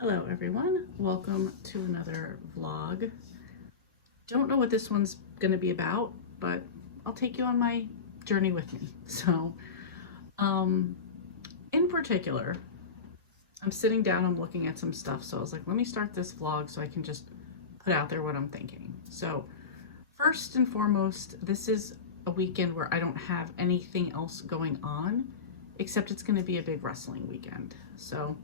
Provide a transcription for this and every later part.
Hello everyone, welcome to another vlog. Don't know what this one's going to be about, but I'll take you on my journey with me. Um, in particular, I'm sitting down, I'm looking at some stuff, so I was like, let me start this vlog so I can just put out there what I'm thinking. So first and foremost, this is a weekend where I don't have anything else going on, except it's going to be a big wrestling weekend. So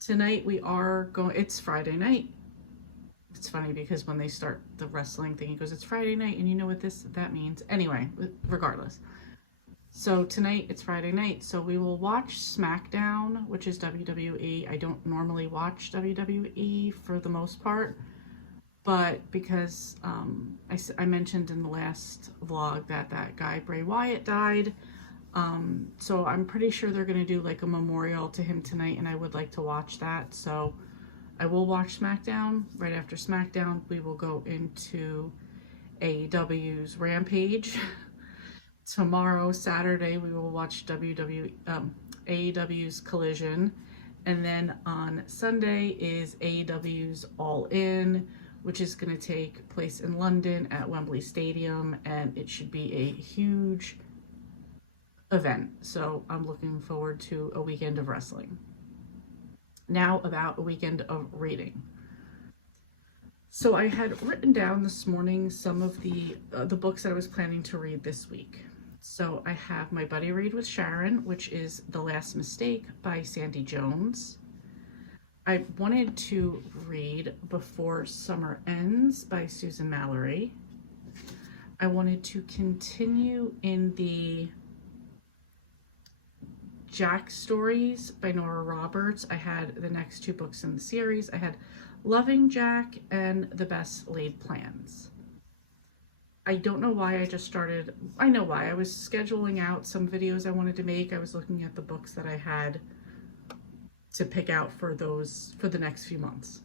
tonight we are going, it's Friday night. It's funny because when they start the wrestling thing, he goes, it's Friday night, and you know what that means. Anyway, regardless. So tonight it's Friday night, so we will watch SmackDown, which is WWE. I don't normally watch WWE for the most part, but because I mentioned in the last vlog that guy Bray Wyatt died, so I'm pretty sure they're going to do like a memorial to him tonight, and I would like to watch that. So I will watch SmackDown. Right after SmackDown, we will go into AEW's Rampage. Tomorrow, Saturday, we will watch AEW's Collision. And then on Sunday is AEW's All In, which is going to take place in London at Wembley Stadium. And it should be a huge event. So I'm looking forward to a weekend of wrestling. Now about a weekend of reading. So I had written down this morning some of the books that I was planning to read this week. So I have my Buddy Read with Sharon, which is The Last Mistake by Sandy Jones. I wanted to read Before Summer Ends by Susan Mallory. I wanted to continue in the Jack stories by Nora Roberts. I had the next two books in the series. I had Loving Jack and The Best Laid Plans. I don't know why I just started. I know why. I was scheduling out some videos I wanted to make. I was looking at the books that I had to pick out for the next few months.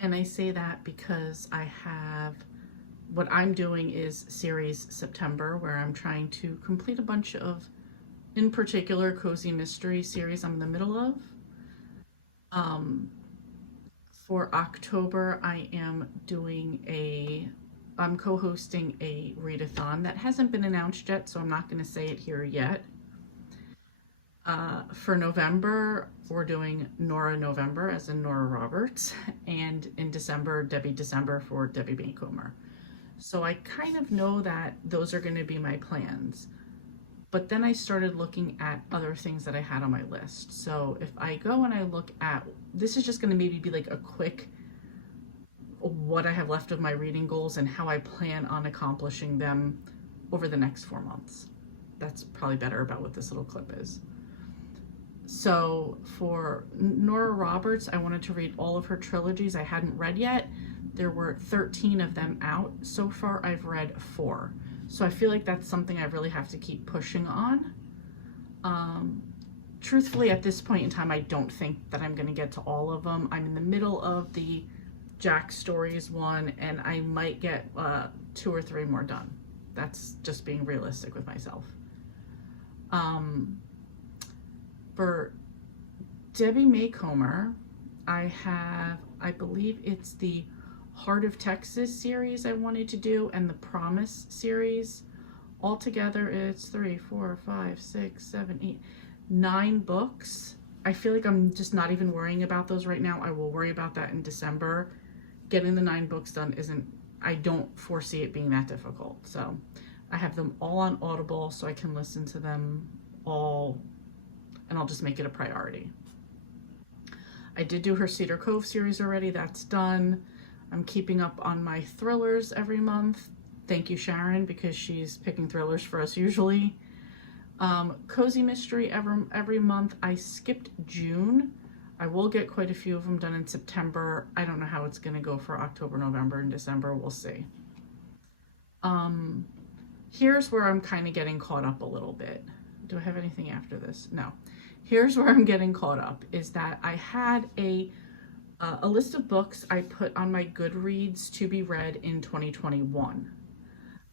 And I say that because what I'm doing is series September, where I'm trying to complete a bunch of, in particular, cozy mystery series I'm in the middle of. For October, I'm co-hosting a readathon that hasn't been announced yet, so I'm not going to say it here yet. For November, we're doing Nora November, as in Nora Roberts, and in December, Debbie December for Debbie Maycomer. So I kind of know that those are going to be my plans. But then I started looking at other things that I had on my list. So if I go and I look at, this is just going to maybe be like a quick what I have left of my reading goals and how I plan on accomplishing them over the next 4 months. That's probably better about what this little clip is. So for Nora Roberts, I wanted to read all of her trilogies I hadn't read yet. There were 13 of them out. So far, I've read 4. So I feel like that's something I really have to keep pushing on. Truthfully, at this point in time, I don't think that I'm going to get to all of them. I'm in the middle of the Jack Stories one, and I might get 2 or 3 more done. That's just being realistic with myself. For Debbie Maycomer, I believe it's the Heart of Texas series I wanted to do, and the Promise series. Altogether, it's 3, 4, 5, 6, 7, 8, 9 books. I feel like I'm just not even worrying about those right now. I will worry about that in December. Getting the 9 books done I don't foresee it being that difficult. So I have them all on Audible, so I can listen to them all, and I'll just make it a priority. I did do her Cedar Cove series already. That's done. I'm keeping up on my thrillers every month. Thank you, Sharon, because she's picking thrillers for us usually. Cozy mystery every month. I skipped June. I will get quite a few of them done in September. I don't know how it's going to go for October, November, and December. We'll see. Here's where I'm kind of getting caught up a little bit. Do I have anything after this? No. Here's where I'm getting caught up, is that I had a list of books I put on my Goodreads to be read in 2021.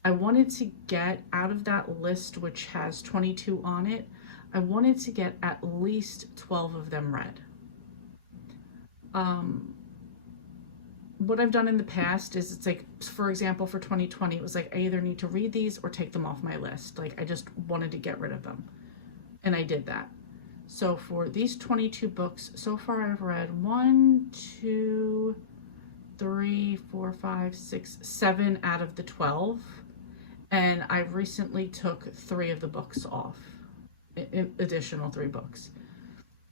I wanted to get out of that list, which has 22 on it, I wanted to get at least 12 of them read. what I've done in the past is it's like, for example, for 2020, it was like I either need to read these or take them off my list. Like I just wanted to get rid of them. And I did that. So for these 22 books, so far I've read 1, 2, 3, 4, 5, 6, 7 out of the 12. And I recently took 3 of the books off, additional 3 books.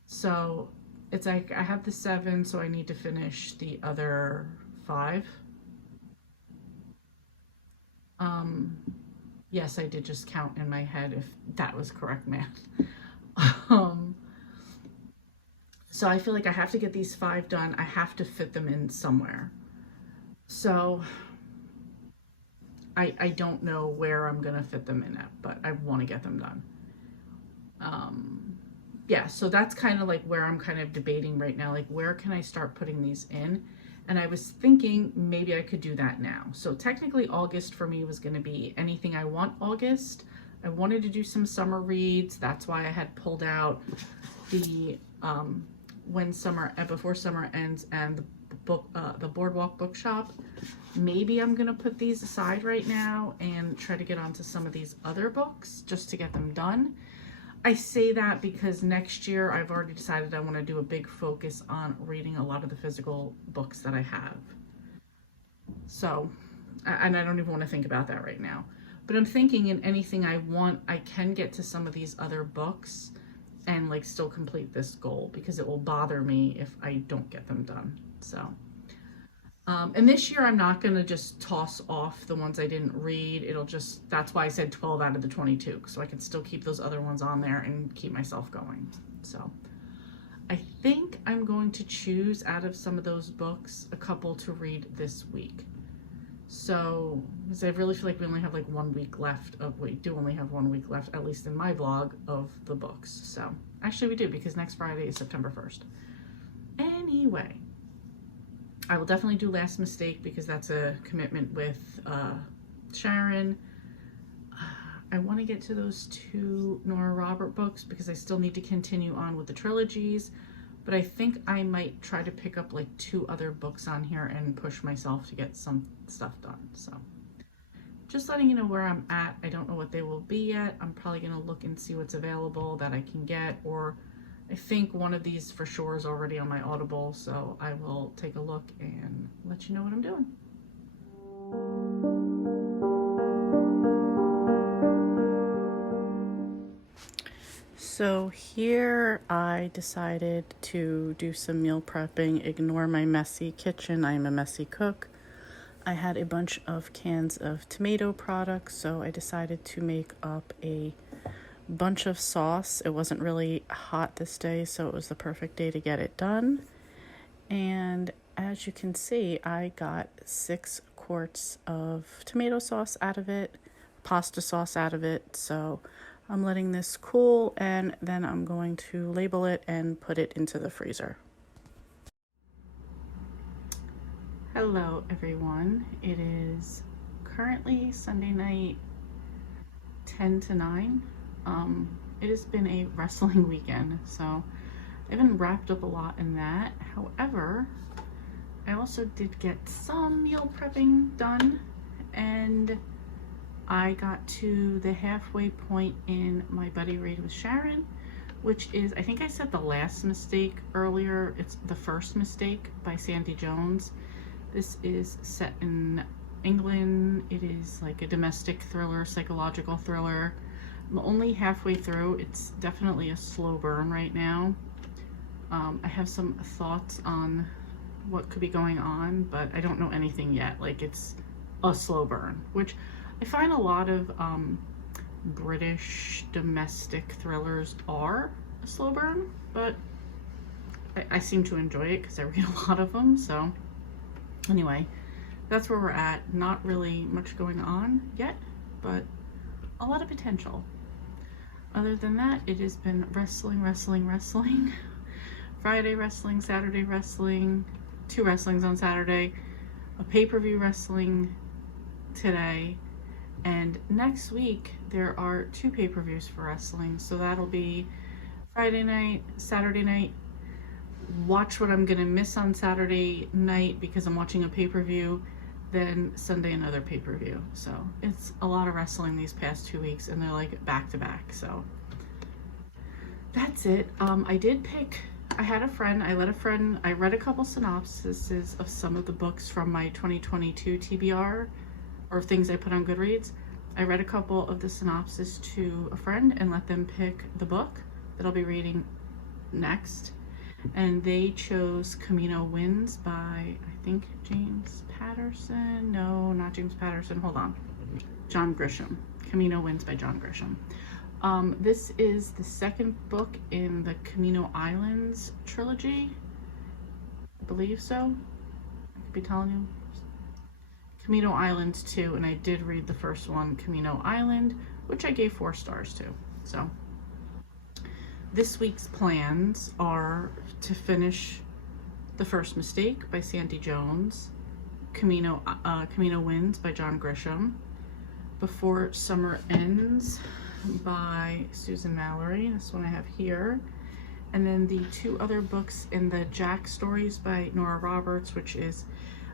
So it's like I have the 7, so I need to finish the other 5. Yes, I did just count in my head if that was correct math. So I feel like I have to get these 5 done. I have to fit them in somewhere. So I don't know where I'm gonna fit them in at, but I want to get them done. Yeah, so that's kind of like where I'm kind of debating right now, like where can I start putting these in? And I was thinking maybe I could do that now. So technically August for me was going to be anything I want August. I wanted to do some summer reads. That's why I had pulled out the Before Summer Ends and the book, the Boardwalk Bookshop. Maybe I'm going to put these aside right now and try to get onto some of these other books just to get them done. I say that because next year I've already decided I want to do a big focus on reading a lot of the physical books that I have. So, and I don't even want to think about that right now. But I'm thinking in anything I want, I can get to some of these other books and like still complete this goal because it will bother me if I don't get them done. So, and this year I'm not going to just toss off the ones I didn't read. That's why I said 12 out of the 22, so I can still keep those other ones on there and keep myself going. So I think I'm going to choose out of some of those books a couple to read this week. So, because I really feel like we only have like 1 week left we do only have 1 week left, at least in my vlog, of the books. So actually we do, because next Friday is September 1st. Anyway, I will definitely do Last Mistake because that's a commitment with Sharon. I want to get to those 2 Nora Robert books because I still need to continue on with the trilogies, but I think I might try to pick up like 2 other books on here and push myself to get some stuff done. So just letting you know where I'm at. I don't know what they will be yet. I'm probably going to look and see what's available that I can get, or I think one of these for sure is already on my Audible, so I will take a look and let you know what I'm doing. So here I decided to do some meal prepping, ignore my messy kitchen. I'm a messy cook. I had a bunch of cans of tomato products, so I decided to make up a bunch of sauce. It wasn't really hot this day, so it was the perfect day to get it done. And as you can see, I got 6 quarts of tomato sauce out of it, pasta sauce out of it. So I'm letting this cool, and then I'm going to label it and put it into the freezer. Hello everyone. It is currently Sunday night, 10 to 9. It has been a wrestling weekend, so I haven't wrapped up a lot in that. However, I also did get some meal prepping done, and I got to the halfway point in my buddy read with Sharon, which is, I think I said The Last Mistake earlier. It's The First Mistake by Sandy Jones. This is set in England. It is like a domestic thriller, psychological thriller. I'm only halfway through. It's definitely a slow burn right now. I have some thoughts on what could be going on, but I don't know anything yet. Like, it's a slow burn, which I find a lot of British domestic thrillers are a slow burn, but I seem to enjoy it because I read a lot of them. So anyway, that's where we're at. Not really much going on yet, but a lot of potential. Other than that, it has been wrestling. Friday wrestling, Saturday wrestling, 2 wrestlings on Saturday, a pay-per-view wrestling today, and next week there are 2 pay-per-views for wrestling. So that'll be Friday night, Saturday night. watch what I'm gonna miss on Saturday night because I'm watching a pay-per-view, then Sunday another pay-per-view. So it's a lot of wrestling these past 2 weeks, and they're like back to back. So that's it. I did pick, I had a friend, I read a couple synopsises of some of the books from my 2022 TBR, or things I put on Goodreads. I read a couple of the synopsis to a friend and let them pick the book that I'll be reading next. And they chose Camino Winds by, I think, James Patterson. No, not James Patterson. Hold on. John Grisham. Camino Winds by John Grisham. This is the second book in the Camino Islands trilogy. I believe so. I could be telling you. Camino Islands 2, and I did read the first one, Camino Island, which I gave 4 stars to. So this week's plans are to finish The First Mistake by Sandy Jones, Camino Winds by John Grisham, Before Summer Ends by Susan Mallory, this one I have here, and then the 2 other books in the Jack stories by Nora Roberts, which is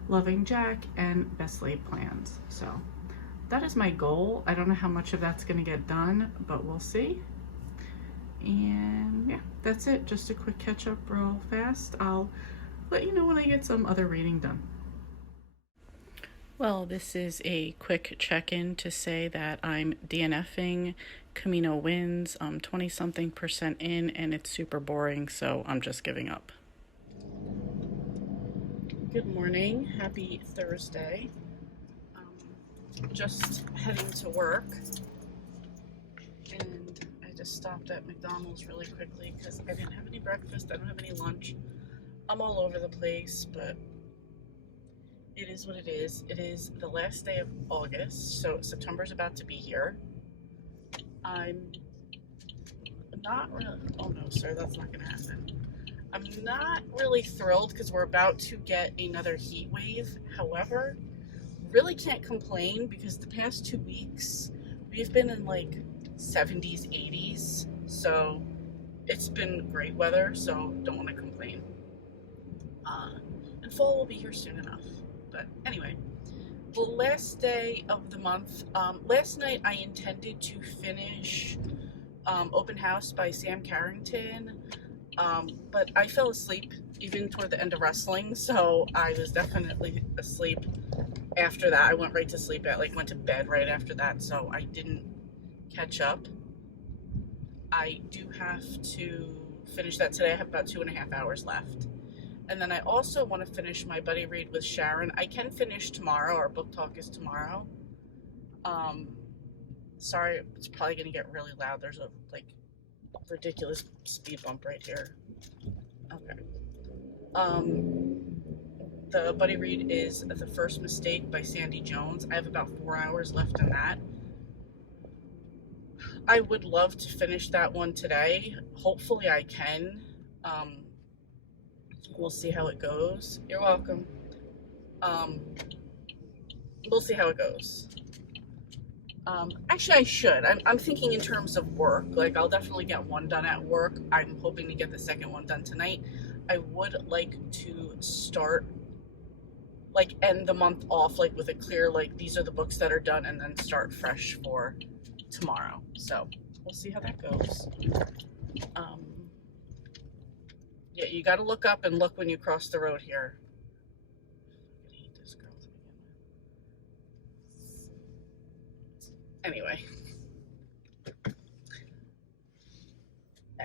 Loving Jack and Best Laid Plans. So that is my goal. I don't know how much of that's going to get done, but we'll see. And yeah, that's it. Just a quick catch up real fast. I'll let you know when I get some other reading done. Well, this is a quick check-in to say that I'm DNFing Camino Winds. I'm 20-something% in, and it's super boring, so I'm just giving up. Good morning. Happy Thursday. Just heading to work, and I just stopped at McDonald's really quickly because I didn't have any breakfast. I don't have any lunch. I'm all over the place, but it is what it is. It is the last day of August, so September's about to be here. I'm not really, oh no, sir, that's not gonna happen. I'm not really thrilled because we're about to get another heat wave. However, really can't complain because the past 2 weeks we've been in like 70s, 80s. So it's been great weather, so don't want to complain. And fall will be here soon enough. But anyway, the last day of the month, last night I intended to finish Open House by Sam Carrington. But I fell asleep even toward the end of wrestling, so I was definitely asleep after that. I went right to sleep went to bed right after that, so I didn't catch up. I do have to finish that today. I have about 2.5 hours left. And then I also want to finish my buddy read with Sharon. I can finish tomorrow. Our book talk is tomorrow. Sorry, it's probably going to get really loud. There's a, ridiculous speed bump right here. Okay. The buddy read is The First Mistake by Sandy Jones. I have about 4 hours left in that. I would love to finish that one today. Hopefully I can. We'll see how it goes. You're welcome. We'll see how it goes. Actually, I should. I'm thinking in terms of work. I'll definitely get one done at work. I'm hoping to get the second one done tonight. I would like to start, end the month off, with a clear, these are the books that are done, and then start fresh for tomorrow. So, we'll see how that goes. Yeah, you gotta look up and look when you cross the road here. I hate this girl to begin with.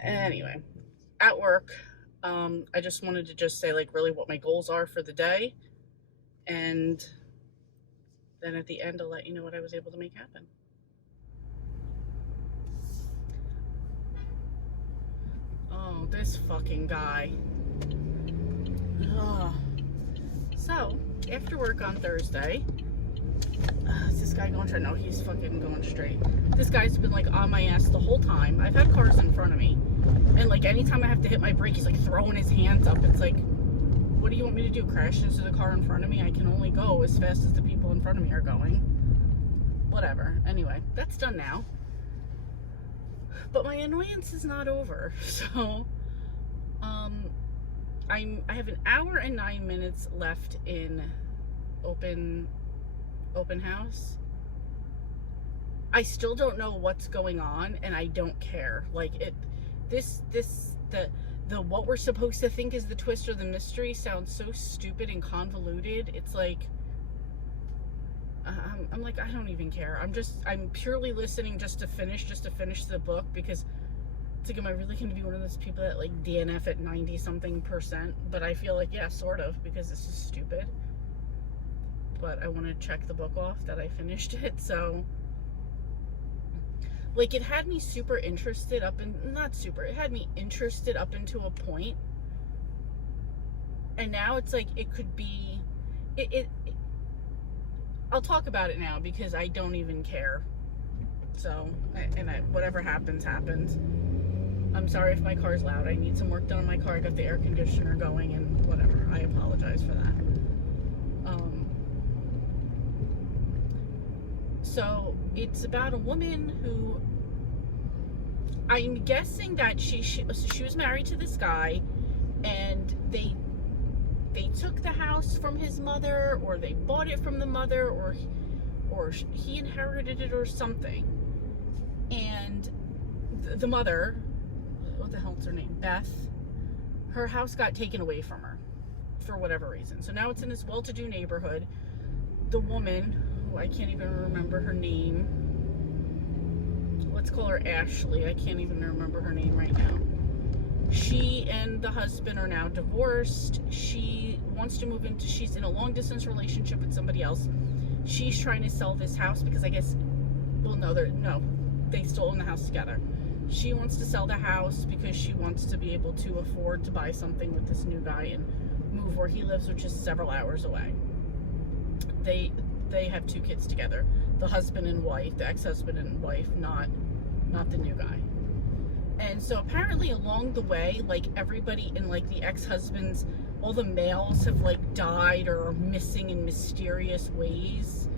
Anyway, at work, I just wanted to say really what my goals are for the day, and then at the end I'll let you know what I was able to make happen. Oh, this fucking guy. Ugh. So, after work on Thursday, is this guy going straight? No, he's fucking going straight. This guy's been on my ass the whole time. I've had cars in front of me, and anytime I have to hit my brake, he's throwing his hands up. It's what do you want me to do? Crash into the car in front of me? I can only go as fast as the people in front of me are going. Whatever. Anyway, that's done now. But my annoyance is not over. So, I have an hour and 9 minutes left in open house. I still don't know what's going on, and I don't care. Like, the what we're supposed to think is the twist or the mystery sounds so stupid and convoluted. It's like, I'm like, I don't even care. I'm purely listening just to finish the book, because it's like, am I really going to be one of those people that like DNF at 90-something%? But I feel like, yeah, sort of, because this is stupid. But I want to check the book off that I finished it, so... Like, it had me super interested it had me interested up into a point. And now it's like, it could be, I'll talk about it now because I don't even care. So, whatever happens, happens. I'm sorry if my car's loud. I need some work done on my car. I got the air conditioner going and whatever. I apologize for that. So it's about a woman who, I'm guessing that she was married to this guy, and they took the house from his mother, or they bought it from the mother, or he inherited it or something. And the mother, what the hell's her name? Beth, her house got taken away from her for whatever reason. So now it's in this well-to-do neighborhood. The woman, I can't even remember her name. Let's call her Ashley. I can't even remember her name right now. She and the husband are now divorced. She wants to move into, she's in a long distance relationship with somebody else. She's trying to sell this house because I guess, well, no, they still own the house together. She wants to sell the house because she wants to be able to afford to buy something with this new guy and move where he lives, which is several hours away. They have 2 kids together. The husband and wife, the ex-husband and wife, not the new guy. And so apparently along the way, like, everybody in like the ex-husband's, all the males have like died or are missing in mysterious ways.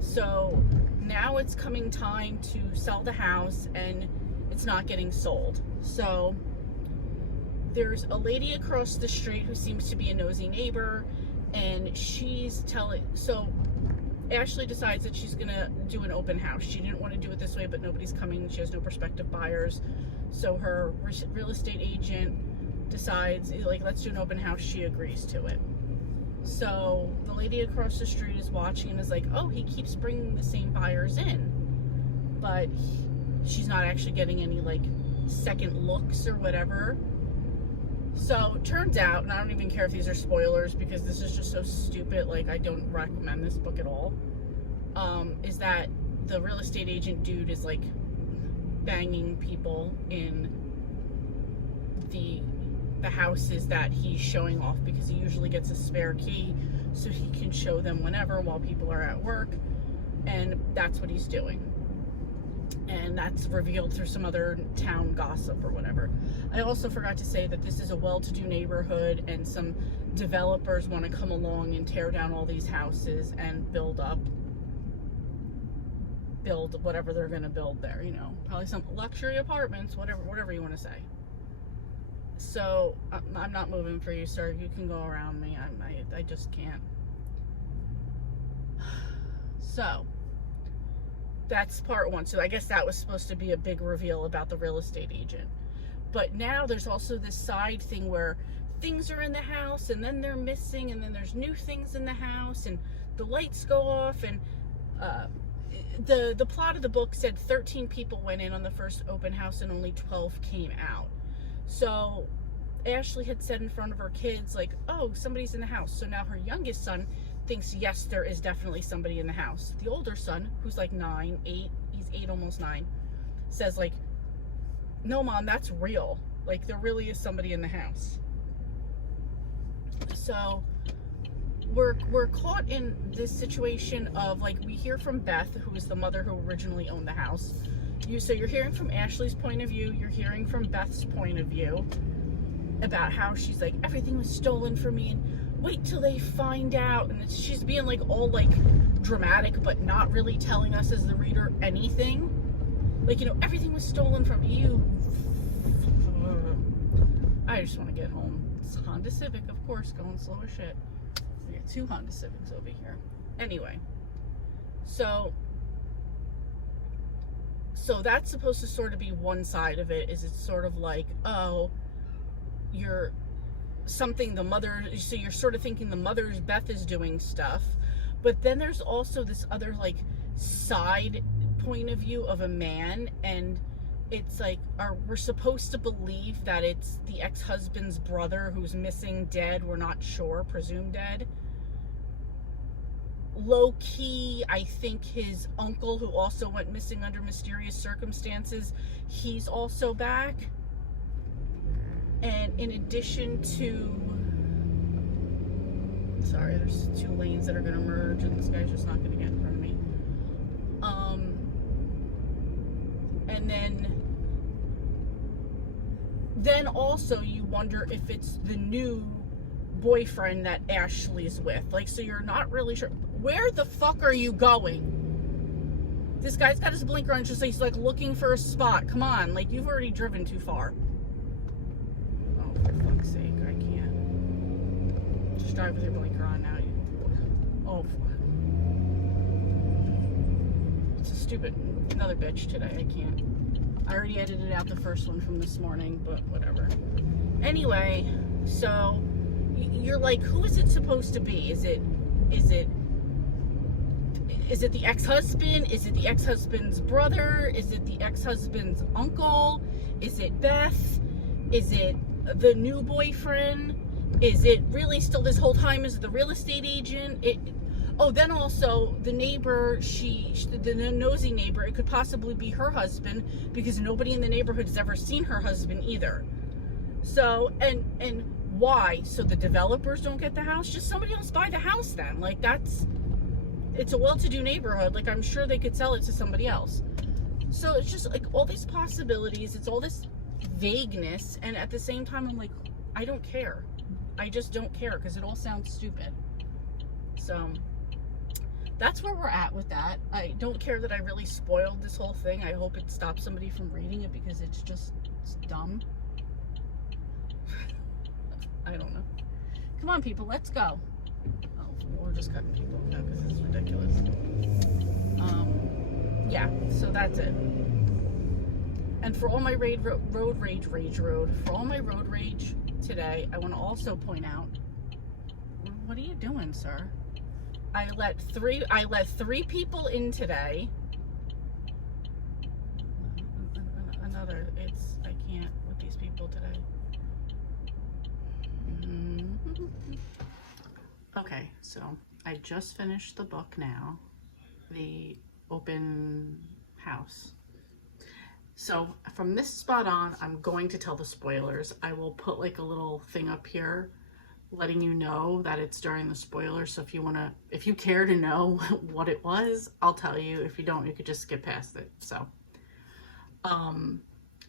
So now it's coming time to sell the house, and it's not getting sold. So there's a lady across the street who seems to be a nosy neighbor, and she's telling, so Ashley decides that she's gonna do an open house. She didn't want to do it this way, but nobody's coming. She has no prospective buyers. So her real estate agent decides, like, let's do an open house. She agrees to it. So the lady across the street is watching and is like, oh, he keeps bringing the same buyers in. But she's not actually getting any, like, second looks or whatever. So it turns out, and I don't even care if these are spoilers because this is just so stupid, like, I don't recommend this book at all, is that the real estate agent dude is like banging people in the houses that he's showing off, because he usually gets a spare key so he can show them whenever while people are at work, and that's what he's doing. And that's revealed through some other town gossip or whatever. I also forgot to say that this is a well-to-do neighborhood, and some developers want to come along and tear down all these houses and build whatever they're going to build there, you know, probably some luxury apartments, whatever you want to say. So I'm not moving for you, sir. You can go around me. I just can't. So that's part 1. So I guess that was supposed to be a big reveal about the real estate agent. But now there's also this side thing where things are in the house and then they're missing, and then there's new things in the house and the lights go off, and the plot of the book said 13 people went in on the first open house and only 12 came out. So Ashley had said in front of her kids, like, oh, somebody's in the house. So now her youngest son thinks, yes, there is definitely somebody in the house. The older son, who's like 8, he's 8, almost 9, says, like, no, Mom, that's real. Like, there really is somebody in the house. So we're caught in this situation of, like, we hear from Beth, who is the mother who originally owned the house. So you're hearing from Ashley's point of view, you're hearing from Beth's point of view about how she's like, everything was stolen from me, and wait till they find out. And she's being like all like dramatic, but not really telling us as the reader anything. Like, you know, everything was stolen from you. I just want to get home. It's Honda Civic, of course, going slow as shit. We got 2 Honda Civics over here. Anyway, so that's supposed to sort of be one side of it, is it's sort of like, oh, you're something the mother, so you're sort of thinking the mother's Beth is doing stuff, but then there's also this other like side point of view of a man, and it's like, we're supposed to believe that it's the ex-husband's brother who's missing, dead, we're not sure, presumed dead. Low key, I think his uncle, who also went missing under mysterious circumstances, he's also back. And in addition to, sorry, there's 2 lanes that are going to merge, and this guy's just not going to get in front of me. And then also you wonder if it's the new boyfriend that Ashley's with. Like, so you're not really sure. Where the fuck are you going? This guy's got his blinker on, just like he's like looking for a spot. Come on, like, you've already driven too far. Oh, for fuck's sake, I can't. Just drive with your blinker on now. Oh, it's a stupid, another bitch today. I can't. I already edited out the first one from this morning, but whatever. Anyway, so you're like, who is it supposed to be? Is it the ex-husband? Is it the ex-husband's brother? Is it the ex-husband's uncle? Is it Beth? Is it the new boyfriend? Is it really still this whole time is the real estate agent? Then also the neighbor, the nosy neighbor, it could possibly be her husband, because nobody in the neighborhood has ever seen her husband either. So, and why? So the developers don't get the house? Just somebody else buy the house then. Like, it's a well-to-do neighborhood. Like, I'm sure they could sell it to somebody else. So it's just like all these possibilities. It's all this vagueness. And at the same time, I'm like, I don't care. I just don't care, because it all sounds stupid. So that's where we're at with that. I don't care that I really spoiled this whole thing. I hope it stops somebody from reading it, because it's dumb. I don't know. Come on, people, let's go. Oh, we're just cutting people now because it's ridiculous. Yeah, so that's it. And for all my road rage today, I want to also point out, what are you doing, sir? I let three people in today. I can't with these people today. Okay, so I just finished the book now, The Open House. So from this spot on, I'm going to tell the spoilers. I will put like a little thing up here letting you know that it's during the spoilers. So if you care to know what it was, I'll tell you. If you don't, you could just skip past it. So,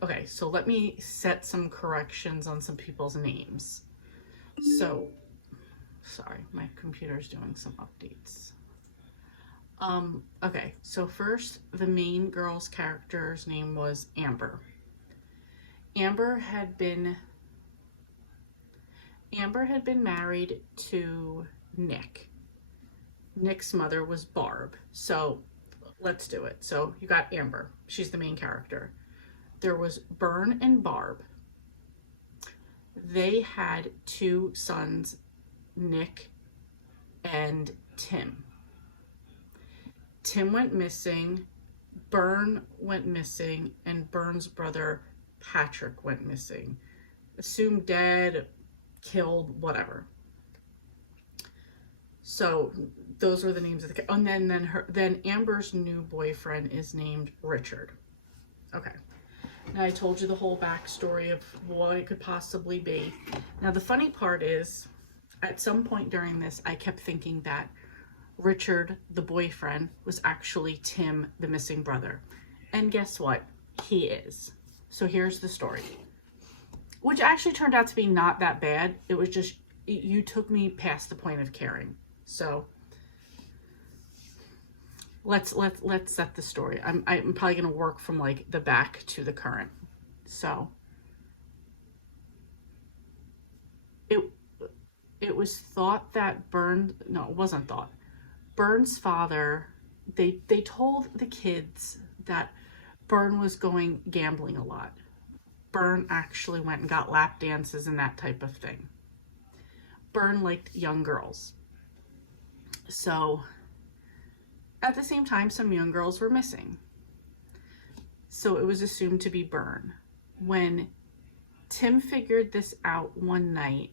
okay, so let me set some corrections on some people's names. So, sorry, my computer's doing some updates. Okay, so first, the main girl's character's name was Amber. Amber had been married to Nick. Nick's mother was Barb. So let's do it. So you got Amber. She's the main character. There was Bern and Barb. They had 2 sons, Nick and Tim. Tim went missing, Bern went missing, and Bern's brother Patrick went missing. Assumed dead, killed, whatever. So those were the names of the, and then Amber's new boyfriend is named Richard. Okay. Now I told you the whole backstory of what it could possibly be. Now the funny part is, at some point during this, I kept thinking that Richard, the boyfriend, was actually Tim, the missing brother. And guess what? He is. So here's the story. Which actually turned out to be not that bad. It was just, you took me past the point of caring. So let's set the story. I'm probably gonna work from like the back to the current. So was thought that no, it wasn't thought. Byrne's father, they told the kids that Byrne was going gambling a lot. Byrne actually went and got lap dances and that type of thing. Byrne liked young girls. So at the same time, some young girls were missing. So it was assumed to be Byrne. When Tim figured this out one night,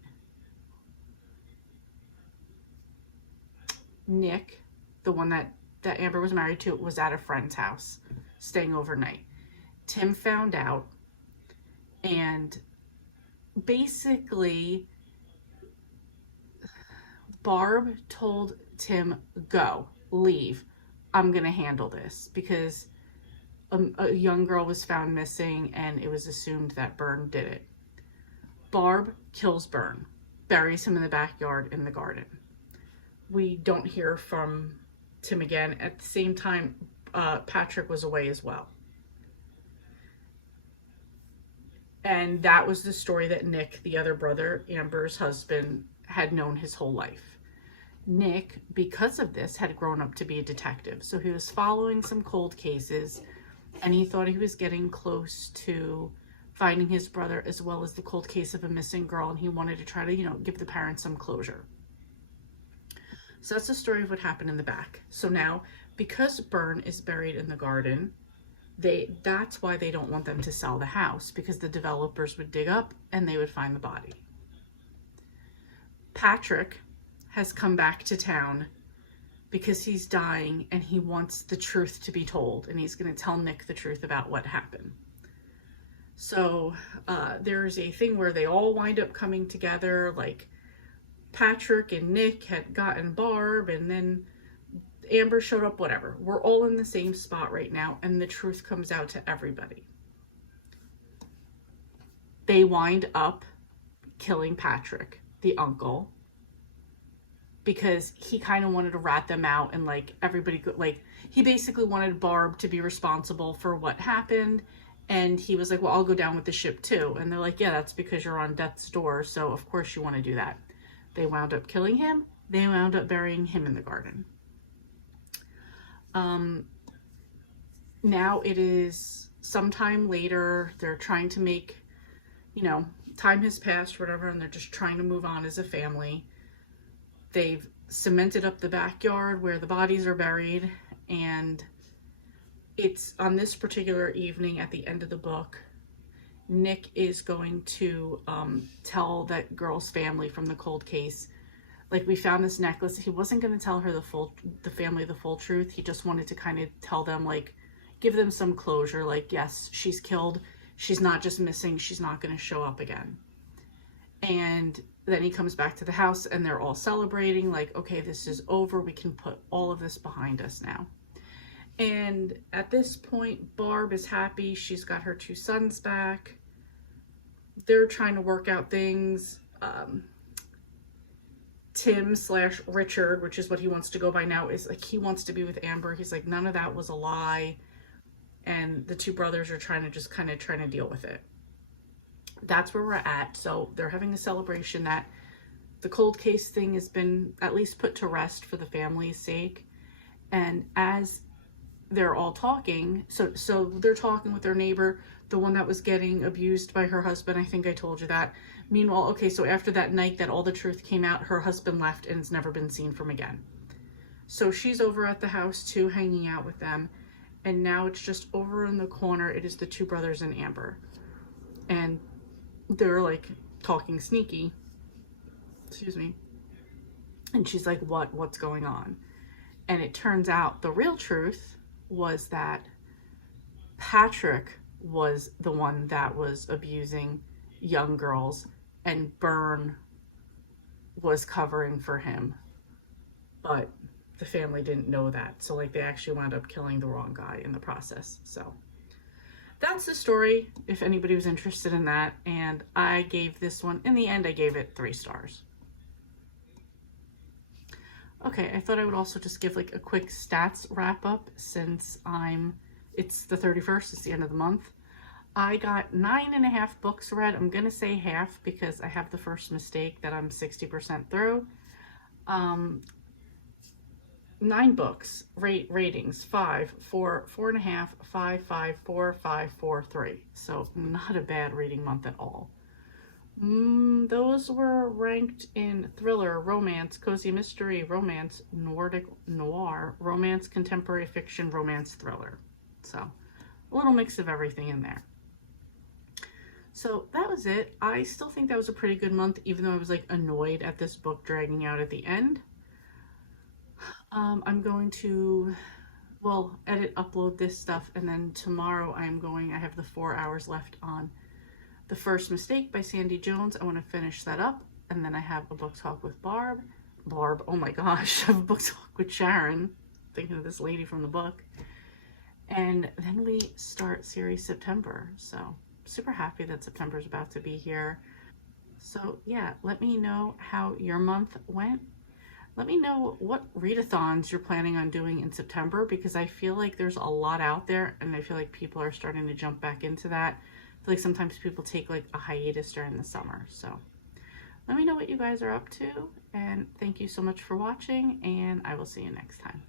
Nick, the one that Amber was married to, was at a friend's house staying overnight. Tim found out, and basically Barb told Tim, go, leave. I'm gonna handle this, because a young girl was found missing and it was assumed that Byrne did it. Barb kills Byrne, buries him in the backyard in the garden. We don't hear from Tim again. At the same time, Patrick was away as well. And that was the story that Nick, the other brother, Amber's husband, had known his whole life. Nick, because of this, had grown up to be a detective. So he was following some cold cases, and he thought he was getting close to finding his brother, as well as the cold case of a missing girl, and he wanted to try to, give the parents some closure. So that's the story of what happened in the back. So now, because Byrne is buried in the garden, that's why they don't want them to sell the house, because the developers would dig up and they would find the body. Patrick has come back to town because he's dying and he wants the truth to be told, and he's going to tell Nick the truth about what happened. So there's a thing where they all wind up coming together, like Patrick and Nick had gotten Barb, and then Amber showed up, whatever. We're all in the same spot right now, and the truth comes out to everybody. They wind up killing Patrick, the uncle, because he kind of wanted to rat them out, and everybody, he basically wanted Barb to be responsible for what happened. And he was like, well, I'll go down with the ship too. And they're like, yeah, that's because you're on death's door, so of course you want to do that. They wound up killing him. They wound up burying him in the garden. Now it is sometime later. They're trying to make, time has passed, whatever, and they're just trying to move on as a family. They've cemented up the backyard where the bodies are buried, and it's on this particular evening at the end of the book, Nick is going to tell that girl's family from the cold case, we found this necklace. He wasn't going to tell her the family the full truth. He just wanted to kind of tell them, give them some closure, yes, she's killed. She's not just missing. She's not going to show up again. And then he comes back to the house and they're all celebrating, okay, this is over. We can put all of this behind us now. And at this point, Barb is happy. She's got her 2 sons back. They're trying to work out things. Tim/Richard, which is what he wants to go by now, is he wants to be with Amber. He's like, none of that was a lie. And the 2 brothers are trying to deal with it. That's where we're at. So they're having a celebration that the cold case thing has been at least put to rest for the family's sake. And as they're all talking, so they're talking with their neighbor, the one that was getting abused by her husband. I think I told you that. Meanwhile, okay, so after that night that all the truth came out, her husband left and has never been seen from again. So she's over at the house too, hanging out with them. And now it's just over in the corner. It is the 2 brothers and Amber. And they're talking sneaky. Excuse me. And she's like, what's going on? And it turns out the real truth was that Patrick was the one that was abusing young girls, and Byrne was covering for him, but the family didn't know that. So they actually wound up killing the wrong guy in the process. So that's the story, if anybody was interested in that. And I gave this one, in the end, I gave it 3 stars. Okay, I thought I would also just give a quick stats wrap up, since it's the 31st, it's the end of the month. I got 9.5 books read. I'm gonna say half because I have the first mistake that I'm 60% through. 9 books, ratings, 5, 4, 4.5, 5, 5, 4, 5, 4, 3. So not a bad reading month at all. Those were ranked in thriller, romance, cozy mystery, romance, Nordic noir, romance, contemporary fiction, romance, thriller. So a little mix of everything in there. So that was it. I still think that was a pretty good month, even though I was like annoyed at this book dragging out at the end. I'm going to, well, edit, upload this stuff, and then tomorrow I have the 4 hours left on The First Mistake by Sandy Jones. I want to finish that up, and then I have a book talk with Barb, oh my gosh, I have a book talk with Sharon, thinking of this lady from the book. And then we start series September, so super happy that September is about to be here. So yeah, let me know how your month went. Let me know what readathons you're planning on doing in September, because I feel like there's a lot out there and I feel like people are starting to jump back into that. I feel like sometimes people take like a hiatus during the summer. So let me know what you guys are up to, and thank you so much for watching, and I will see you next time.